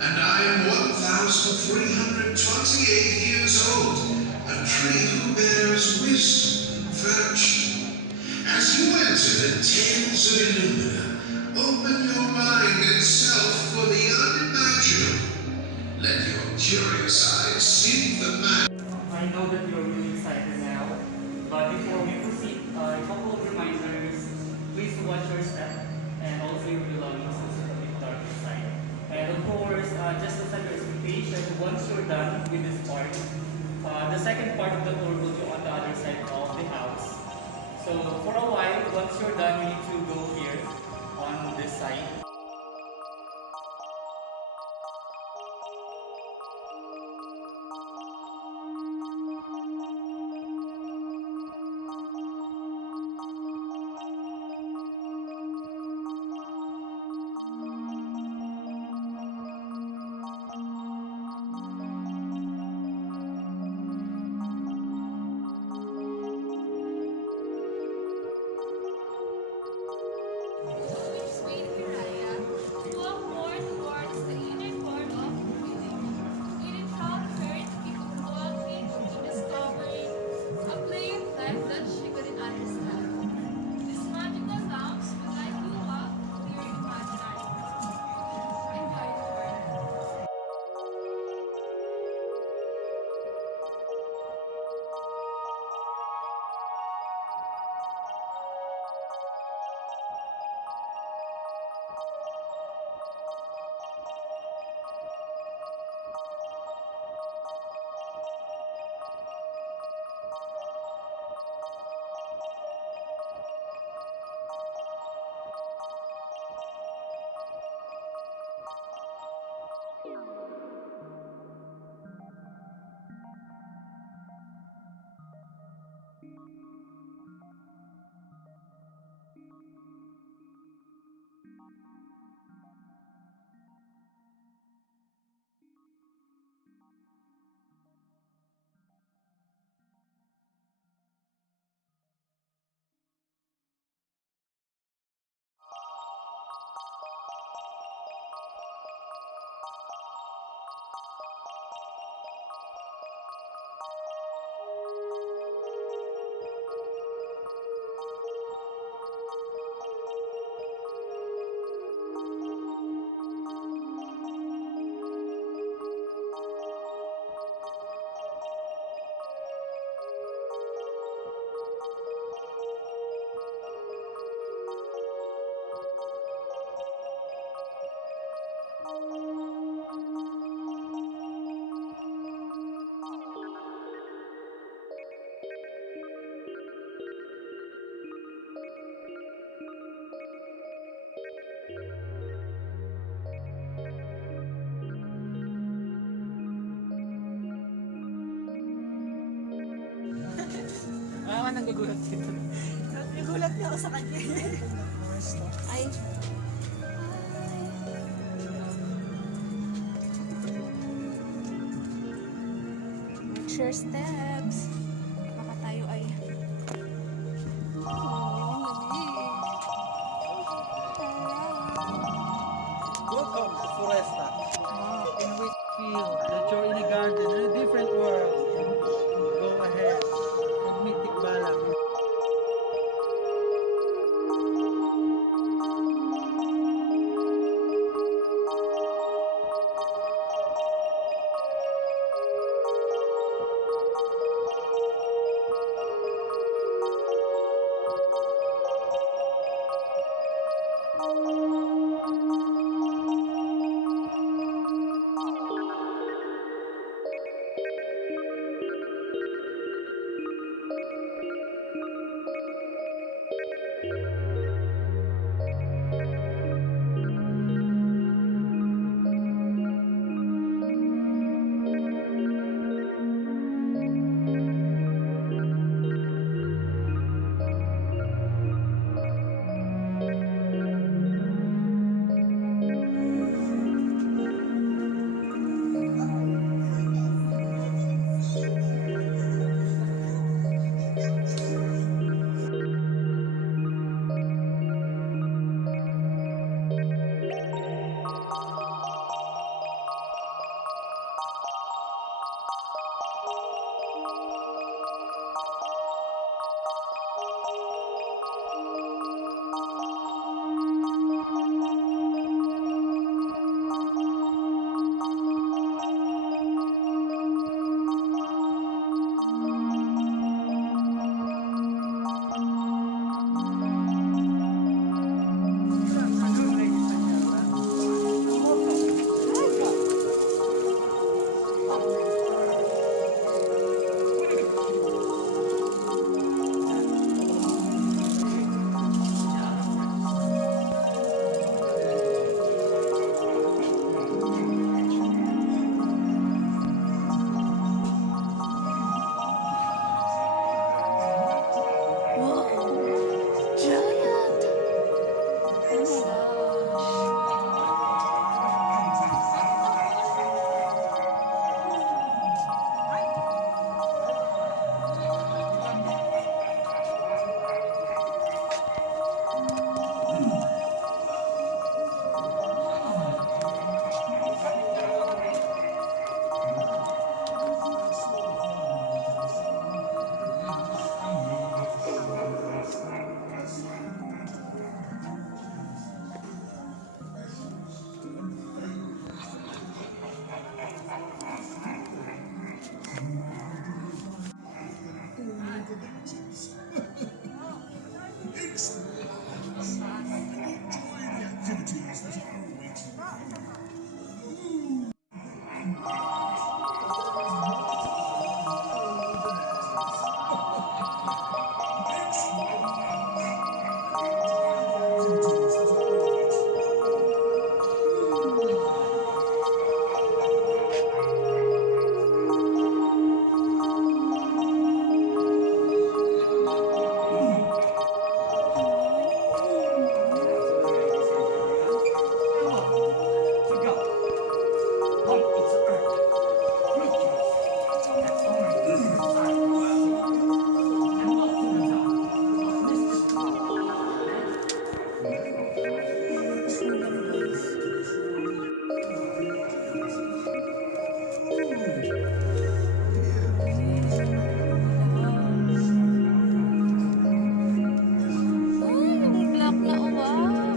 And I am 1,328 years old, a tree who bears wisdom, virtue. As you enter the tales of Illumina, open your mind and self for the unimaginable. Let your curious eyes seek the man. I know that you're really excited now, but before we proceed, a couple of reminders. Please watch your step and also your belongings is a bit dark inside. And of course, just to set your expectation, once you're done with this part, the second part of the tour will be on the other side of the house. So for a while, once you're done, you need to go here on this side. Nagugulat dito. Nagulat niya ako sa kanya. Ay. Watch your steps. Baka tayo ay... Welcome to Foresta. In which feel that you're in a garden, in a different world. Go ahead and meet Tikbalang. Yung black na uwak.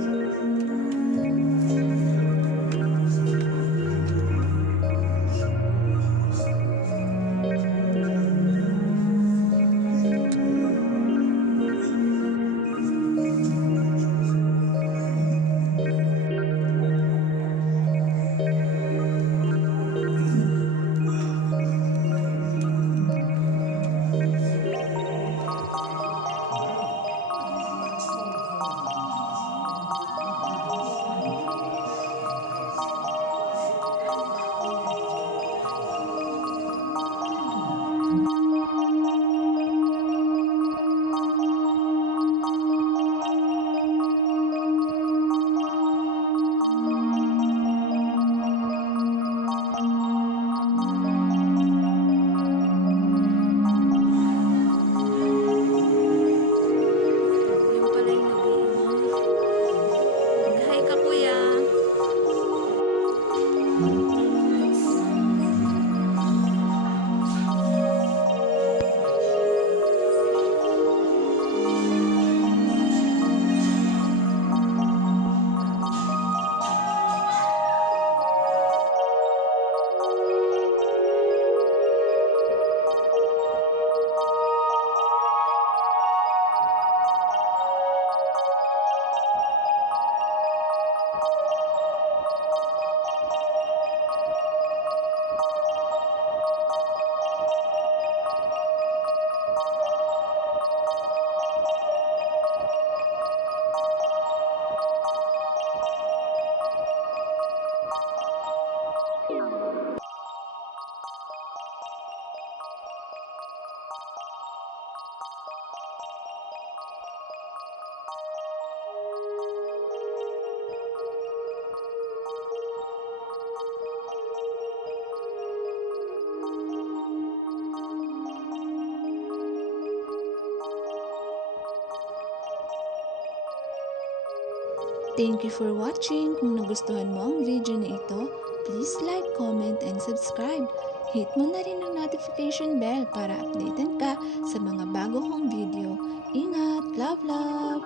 Thank you for watching. Kung nagustuhan mo ang video na ito, please like, comment, and subscribe. Hit mo na rin ang notification bell para updated ka sa mga bago kong video. Ingat! Love, love!